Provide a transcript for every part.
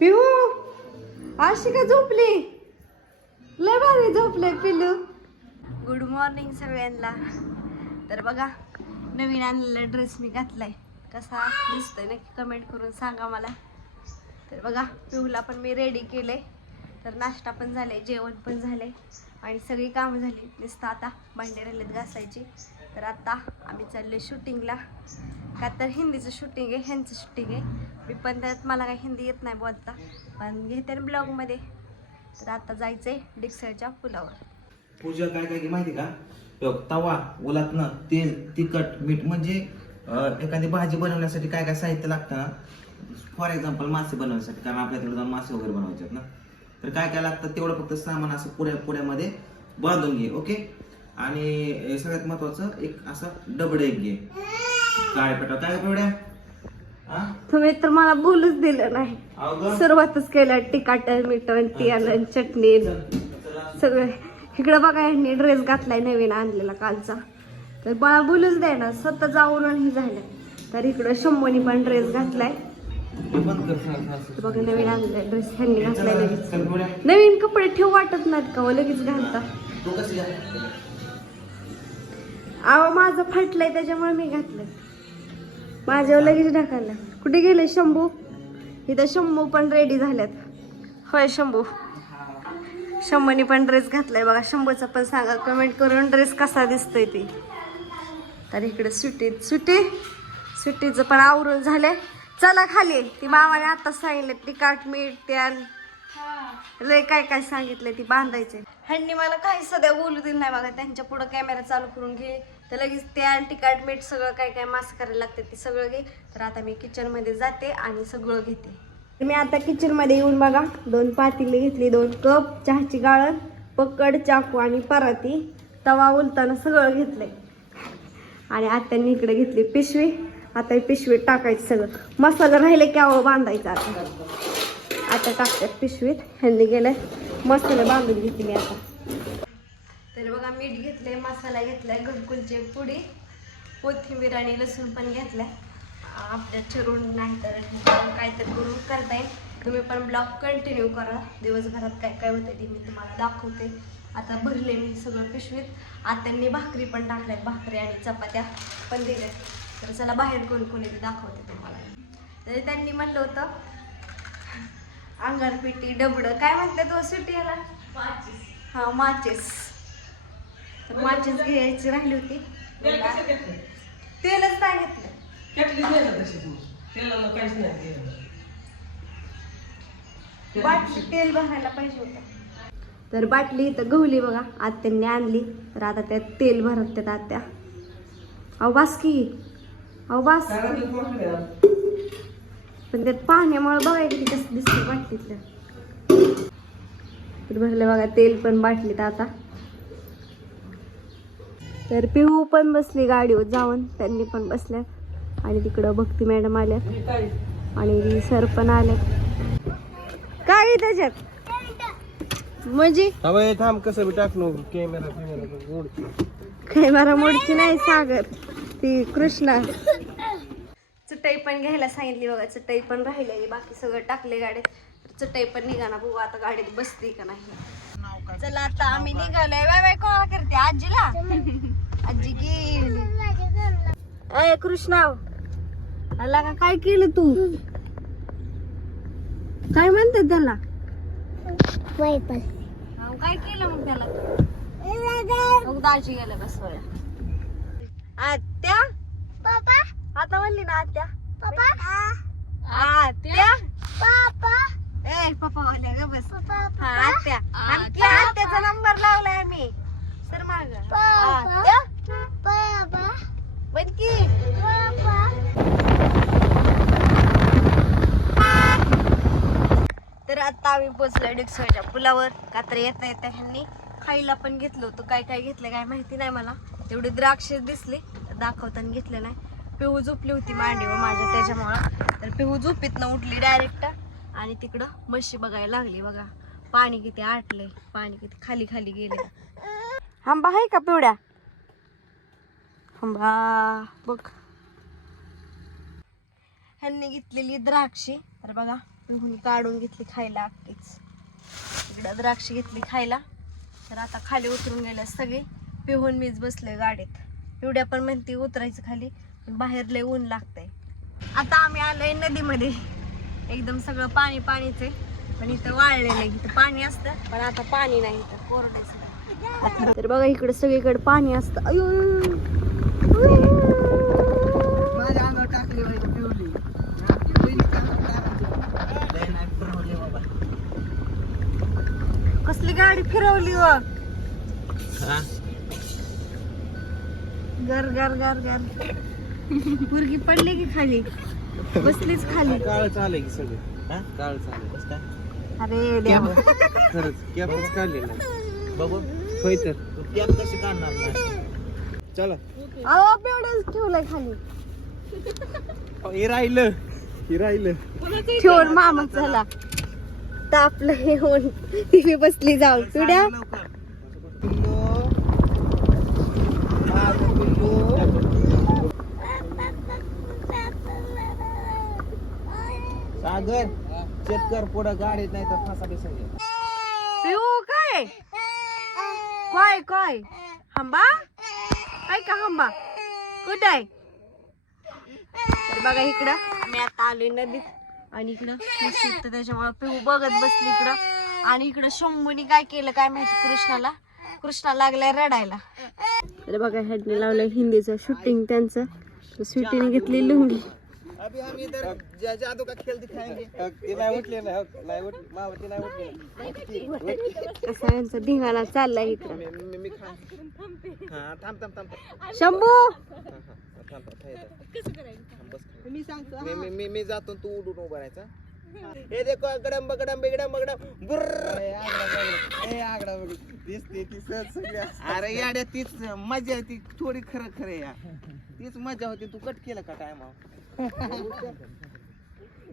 पिहू अशी का झोपली? लय भारी झोपले पिलू गुड मॉर्निंग सगळ्यांना. तर बघा नवीन आणलेला ड्रेस मी घातलाय. कसा दिसतोय नक्की कमेंट करून सांगा मला. तर बघा पिहूला पण मी रेडी केले तर नाश्ता पण झाले जेवण पण झाले आणि सगळी कामं झाली. नुसतं आता भांडे राहिलेत घासायची. तर आता आम्ही चालले शूटिंगला का तर हिंदीचं शूटिंग आहे ह्यांचं शूटिंग आहे. मी पण त्यात मला काही हिंदी येत नाही बोलता. पण घेते ना ब्लॉगमध्ये तर आता जायचं आहे डिक्सळच्या पुलावर. पूजा काय काय माहिती का? बघ, तवा उलातनं तेल तिखट मीठ म्हणजे एखादी भाजी बनवण्यासाठी काय काय साहित्य लागतं ना? फॉर एक्झाम्पल मासे बनवण्यासाठी कारण आपल्याकडे जाऊन मासे वगैरे बनवायचे आहेत ना? तर काय काय लागतं? तेवढं फक्त सामान असं पुऱ्या पुऱ्यामध्ये बांधून घे ओके? आणि सगळ्यात महत्वाचं एक असं डबडे एक घे. काय पेटा काय पेवड्या तुम्ही तर मला बोलूच दिलं नाही. सुरुवातच केलं तिखट मिठण तेल चटणी. सगळं. इकडं बघा यांनी ड्रेस घातलाय नवीन आणलेला कालचा. तर मला बोलूच द्या ना स्वतः जाऊन आणि झालं. तर इकडं शंभूनी पण ड्रेस घातलाय. हे बघा नवीन आणलाय ड्रेस ह्यांनी घातलाय लगेच. नवीन कपडे ठेव वाटत नाहीत का हो, लगेच घालता? आवा माझं फाटलंय त्याच्यामुळे मी घातलंय. माझ्यावर लगेच ढकललं. कुठे गेले शंभू? इथं शंभू पण रेडी झाल्यात. होय शंभू. शंभूनी पण ड्रेस घातलाय बघा. शंभूचा पण सांगा कमेंट करून ड्रेस कसा दिसतोय ते. तर इकडे सुट्टीत सुट्टी सुट्टीचं पण आवरून झालंय. चला खाली. ती मामाने आता सांगितलं ती काट मीठ त्यान लय काय काय सांगितलंय ती बांधायचे ह्यांनी मला काही सध्या बोलू दिलं नाही बघा. त्यांच्या पुढं कॅमेरा चालू करून घे. तर लगेच ते तिखट मीठ सगळं काय काय मास्क करायला लागते ते सगळं घे. तर आता मी किचनमध्ये जाते आणि सगळं घेते. मी आता किचनमध्ये येऊन बघा दोन पातेली घेतली दोन कप चहाची गाळण पकड चाकू आणि पराती तवा उलताना सगळं घेतलंय. आणि आत्यांनी इकडे घेतली पिशवी. आता पिशवीत टाकायचं सगळं. मसाला राहिले की अहो बांधायचा आता. आता टाकतात पिशवीत. ह्यांनी गेलं मसाला बांधून घेतली मी आता. बघा मीठ घेतले मसाला घेतलाय घरकुलचे पुडी कोथिंबीर आणि लसूण पण घेतलाय. आपल्या चिरून नाही तर काहीतरी करून करता येईल तुम्ही पण ब्लॉग कंटिन्यू करा. दिवसभरात काय काय होतं ते मी तुम्हाला दाखवते. आता भरले मी सगळं पिशवीत. आत्यांनी भाकरी पण टाकल्यात भाकरी आणि चपात्या पण दिल्यात. तर चला बाहेर कोण कोणी ते दाखवते तुम्हाला. तरी त्यांनी म्हणलं होतं अंगारपिटी डबडं काय म्हणते तो सुटी याला? हा माचेस. तर घ्यायची राहिली होती. तेलच नाही घेतलं. बाटली तेल भरायला पाहिजे होतं. तर बाटली इथं गवली बघा. आत्यांनी आणली. तर आता त्यात तेल भरत त्यात आत्या. अहो बास की. अहो बास. पण त्यात पाण्यामुळे बघा किती कसं दिसतं बाटलीतलं. तर भरलं बघा तेल पण बाटलीत आता. तर पिहू पण बसली गाडीवर जाऊन त्यांनी पण बसल्या. आणि तिकडं भक्ती मॅडम आल्या. आणि सर पण आले. काय त्याच्यात? म्हणजे? अबे थांब कसं टाकलो कॅमेरा मोडची नाही सागर. ती कृष्णा. चटई पण घ्यायला सांगितली बघा. चटई पण राहिलेली. बाकी सगळं टाकले गाडीत. तर चटई पण निघा ना बघू आता गाडीत बसते का नाही. चला आता आम्ही निघालोय. बाय बाय कॉल करते आजीला. आजी गेली. अय कृष्णा. आला का? काय केलं तू? काय म्हणते त्याला? काय केलं मग त्याला? मग दाजी गेलं बस आत्या? पापा आता म्हणली ना आत्या. पापा आत्या? पापा ए पप्पा वाल्या ग बस. हा. आता आम्ही पोचलो डिक्सोच्या पुलावर. का तर येता येता ह्यांनी खायला पण घेतलं होतं. काय काय घेतलं काय माहिती नाही मला. तेवढे द्राक्ष दिसले. दाखवताना घेतलं नाही. पिहू झोपली होती मांडीवर माझ्या त्याच्यामुळं. तर पिहू झोपीतनं उठली डायरेक्ट आणि तिकडं म्हशी बघायला लागली बघा. पाणी किती आटलंय. पाणी किती खाली खाली गेले आंबा आहे का पिवड्या? आंबा बघ. ह्यांनी घेतलेली द्राक्षे. तर बघा पिहून काढून घेतली खायला अगदीच इकडं द्राक्ष घेतली खायला. तर आता खाली उतरून गेले सगळे. पिहून मीच बसले गाडीत. एवढ्या पण म्हणते उतरायचं खाली. पण बाहेर लय ऊन लागतंय. आता आम्ही आलोय नदीमध्ये. एकदम सगळं पाणी पाणीच आहे. पण इथं वाळलेलं आहे. इथं पाणी असतं पण आता पाणी नाही इथं. कोरडायचं तर बघा इकडे सगळीकडे पाणी असतं. अयो माझ्या अंगावर टाकली होती पिवली कसली गाडी फिरवली व गर गर गर गर. मुर्गी पडली की खाली? बसलीच खाली. काळ चालय की सगळे. हा? काळ चालय बस काय? अरे देवा. खरंच कॅपच काढले नाही? बघू. होय तर. कॅब कशी काढणार नाही? चला. अहो पेवडेल ठेवलंय खाली. हे राहिलं. हे राहिलं. ठेवून मामा चला. तापलं हे होऊन ती बसली जाऊन. तुड्या सागर चेक कर पुढं गाडीत नाही तर फसा. पिऊ काय? काय काय? हंबा? काय का हंबा? कुठे आहे? तर बघा इकडं. आम्ही आता आलोय नदीत. आणि इकडं तर त्याच्यामुळे. पिऊ बघत बसली इकडं. आणि इकडं शंभूनी काय केलं काय माहिती कृष्णाला? कृष्णा लागलाय रडायला. तर बघा ह्यानी लावलं हिंदीचं शूटिंग त्यांचं. स्वीटीने घेतली लुंगी. अभी हम इधर जा- जादू का खेल दिखाएंगे। ते नाही उठले ना नाही उठले मामा ते नाही उठले असा यांचा धिंगाणा चाललाय इकडं. मी- मी- मी खा हा थांब थांब थांब. शंभू! थांब. मी मी मी मी जातो तू उडून उभा राहायचा हे देखो गडम बगडम बिगडम बगडम बुर्र बघ. दिसते ती सहज सगळी असते. अरे याड्या तीच मजा आहे ती थोडी खरं खरं आहे या तीच मजा होती तू कट केलं का टायमा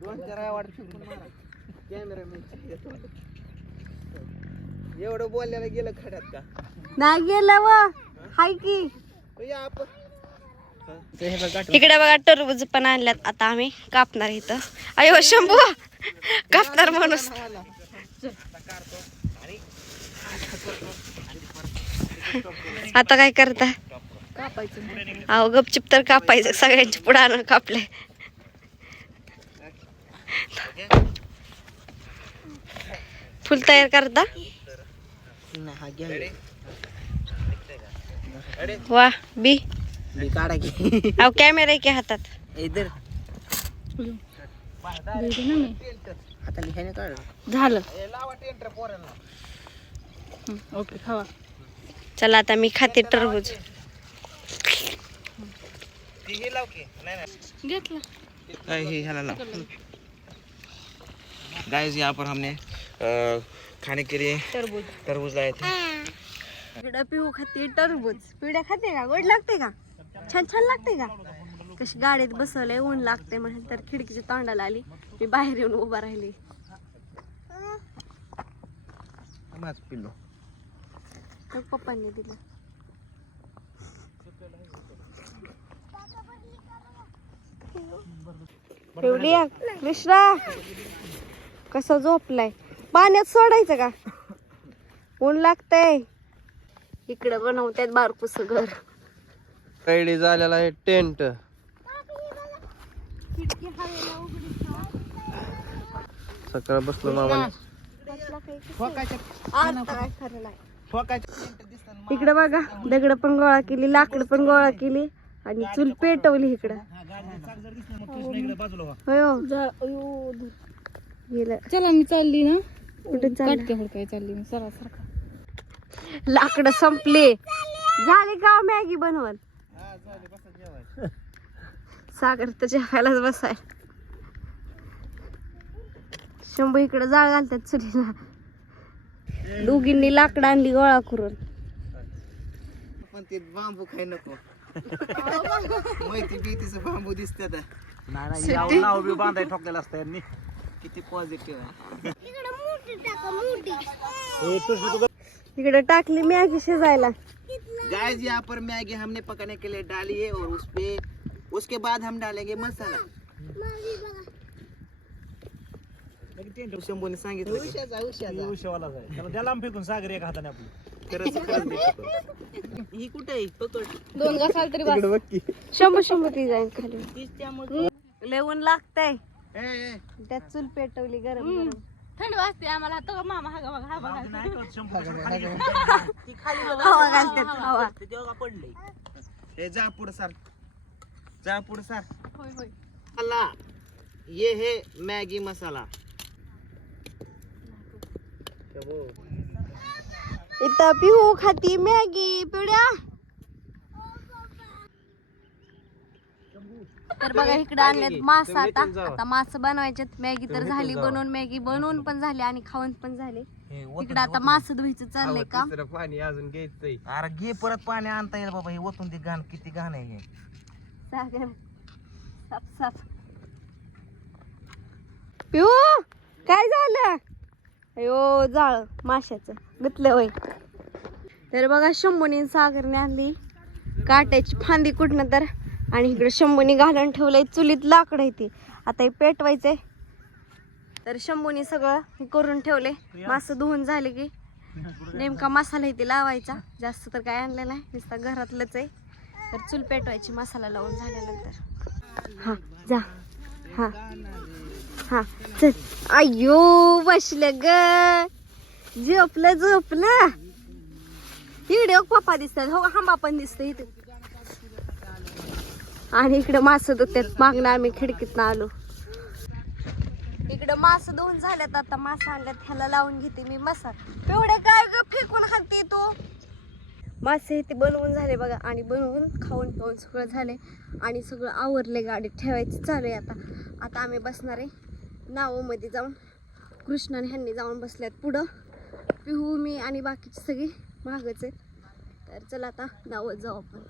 दोन चार वाट फिरून एवढं बोलल्याला गेलं खड्यात का नाही गेलं व हाय की या आपण इकडे बघा टरबूज पण आणल्यात आता आम्ही. कापणार इथं. अयो शंभू! कापणार माणूस. आता काय करता? अहो गपचिप तर कापायचं. सगळ्यांच्या पुढे आणून कापले फुल तयार करता? वा बी. काढा की. अहो कॅमेरा आहे की हातात? इधर हाताने ह्याने काढ. झालं. लावा टेंट पोरांना ओके खावा. चला आता मी खाते टरबूज. ती हे लाव की नाही नाही घेतलं. काय हे ह्याला लाव. गाइस यहाँ पर हमने अ, खाने के लिए टरबूज. तरबूज लाए थे. पिढा पिऊ खाते टरबूज. पिढ्या खाते का? गोड लागते का? छान छान लागते का? कशी गाडीत बसवलंय ऊन लागते म्हणून तर खिडकीच्या तोंडाला आली. मी बाहेर येऊन उभा राहिली. पप्पांनी दिलं. एवढी आहे. कृष्णा कसा झोपलाय? पाण्यात सोडायचं का? ऊन लागतंय. इकडं बनवतात बारपूस घर. रेडी झालेला आहे टेंट. सकाळ बसलो मामा इकडं बघा दगड पण गोळा केली लाकड पण गोळा केली आणि चूल पेटवली इकडं. होय हो. गेलं. चला मी चालली ना. कुठे चाललं? चालली मी सरा लाकडं संपले. झाले का मॅगी बनवल सागर तर जेवायलाच बसाय. शंभू इकडे जाळ घालतात चुलीला दोघींनी लाकडं आणली गोळा करून. पण ते बांबू खाय नको. माहिती भीतीचं बांबू दिसतात बांधाय ठोकलेला असतं यांनी. किती पॉझिटिव्ह आहे. इकडे टाकली मॅगी शिजायला. गाइस यहाँ पर मैगी हमने पकाने के लिए डाली है और उस पे उसके बाद हम डालेंगे मसाला। शंभूने सांगितलं त्याला द्या लांब फेकून सागर एक हाताने आपली. खरंच खरंच देतो. ही कुठे पकड. दोन घासाल तरी बस. ती जाईन खाली. लेवून लागतंय. ए, ए, त्यात चूल पेटवली गरम. थंड वाजते आम्हाला तो मामा हा बघा हा बघा नाही का शंभू ती खाली हवा घालतात हवा ते तेव्हा पडले हे जा पुढे सर. जा पुढे सर. होय होय. मसाला ये है मॅगी मसाला. इथं पिहू खाती मॅगी पिवड्या तर बघा इकडे आणलेत मास आता. आता मास बनवायच्यात मॅगी तर झाली बनवून मॅगी बनवून पण झाली आणि खाऊन पण झाले. इकडे आता मास धुवायचं चाललंय का? पाणी अजून घ्यायचंय. अरे घे परत पाणी आणता येईल बाबा हे ओतून ते घाण किती घाण आहे हे. सागर साफ साफ पिऊ काय झालं? अयो जाळ माशाचं. गुतलं वय तर बघा शंभूनी सागरने आणली काट्याची फांदी कुठनं तर. आणि इकडे शंभूनी घालून ठेवलंय चुलीत लाकड आहे ती. आता हे पेटवायचंय. तर शंभूनी सगळं करून ठेवले मासं धुवून झाले की. नेमका मसाला इथे लावायचा. जास्त तर काय आणलं नाही. नुसता घरातलंच आहे. तर चूल पेटवायची मसाला लावून झाल्यानंतर. हा जा. हा. हा चल. अयो बसलं ग. झोपलं झोपलं. इकडे पप्पा दिसतात. हो हांबा पण दिसतं इथे. आणि इकडे मास धुत्यात. मागणं आम्ही खिडकीतनं आलो. इकडे मास धुवून झाल्यात. आता मास आणल्यात. ह्याला लावून घेते मी मसा एवढे काय ग? फेकून हाणते तू. मासे ते बनवून झाले बघा. आणि बनवून खाऊन पिऊन सगळं झाले आणि सगळं आवरले गाडीत. ठेवायचं चालू आहे आता. आता आम्ही बसणार आहे नावामध्ये जाऊन. कृष्णान ह्यांनी जाऊन बसल्यात पुढं. पिहू मी आणि बाकीची सगळी मागच आहे तर चला आता नावं जाऊ आपण.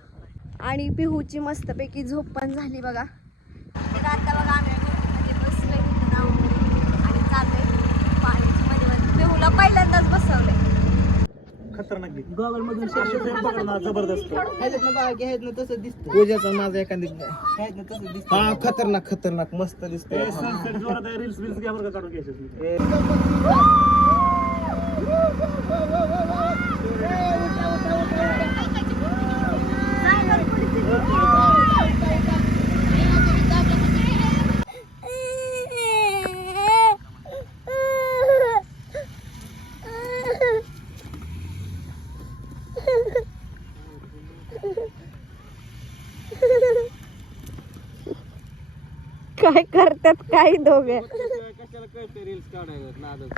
आणि पिहूची मस्तपैकी झोप पण झाली बघा. आता बघा आम्ही नावमध्ये आणि चाललोय पाण्याची मध्ये पिहूला पहिल्यांदाच बसवलंय. खतरनाक. गॉगल मधून जबरदस्त. ह्याच्यात ना तसं दिसतं पूजाचा माझा एखादी ह्याच्यात ना तसं दिसतं हा खतरनाक खतरनाक मस्त दिसतंय. जोरात रील्स बिल्स घ्या बरं काढून घ्यायचे काय करतात काय दोघे? कशाला कळतं रील्स काढायला नादच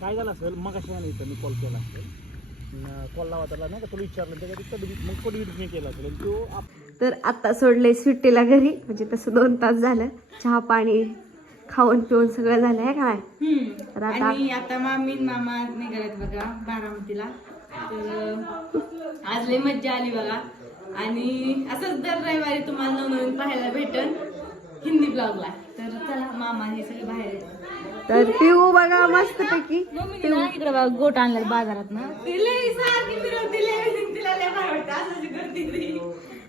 काय झालं असेल? मग नाही इथं मी कॉल केला. असेल कॉल लावा त्याला नाही का? तुला विचारलं त्याच्या कधी मग कधी मी केला तो तर आता सोडले सुट्टीला घरी. म्हणजे तसं दोन तास झालं. चहा पाणी खाऊन पिऊन सगळं झालं आहे काय तर आता आणि आता मामी मामा निघालेत बघा बारामतीला. तर आज लय मज्जा आली बघा. आणि असंच दर रविवारी तुम्हाला नवनवीन पाहायला भेटन हिंदी ब्लॉगला तर चला मामा हे सगळे बाहेर आहेत. तर पिऊ बघा मस्त पैकी इकडे गोट आणलाय बाजारात ना.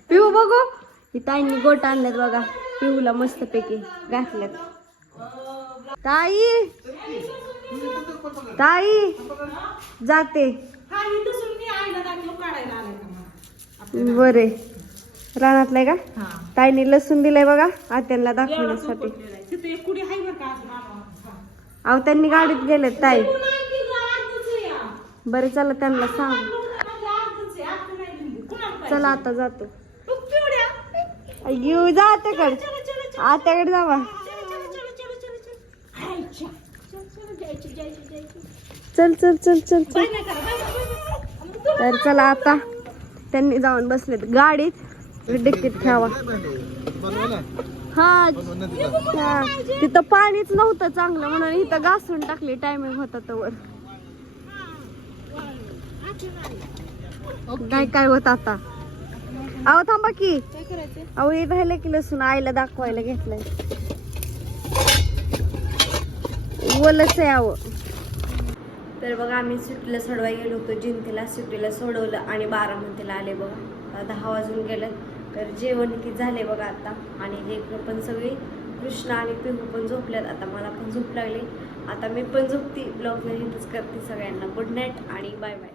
पिऊ बघू. ही ताईंनी गोट आणल्यात बघा पिऊला मस्त पैकी घातल्यात. ताई! ताई! जाते. हा? बरे. रानातलाय का? ताईने लसूण दिलंय बघा आत्यांना दाखवण्यासाठी. अहो त्यांनी गाडीत गेलेत ताई. बरं चला त्यांना सांग. म्हणजे? चला आता जातो. येऊ जा आत्याकडे. चला, चला, चला. आत्याकडे जावा. चला, चला, चला, चला, चला. तर चला आता त्यांनी जाऊन बसलेत. गाडीत डिक्कीत ठेवा. हा. हा. तिथं पाणीच नव्हतं चांगलं म्हणून इथं घासून टाकली टायमिंग होता तर नाही काय होत आता? अहो थांबा की. अहो हे राहिलं की लसूण आईला दाखवायला घेतलंय. वलच आहे अहो. तर बघा आम्ही सुट्टीला सोडवायला गेलो होतो. जिंतीला सुट्टीला सोडवलं आणि बारामतीला आले बघा. आता दहा वाजून गेलं तर जेवण की झाले बघा आता. आणि हे पण सगळी कृष्णा आणि पिहू पण झोपल्यात. आता मला पण झोप लागली. आता मी पण झोपती. ब्लॉग इथंच करते सगळ्यांना. गुड नाईट आणि बाय बाय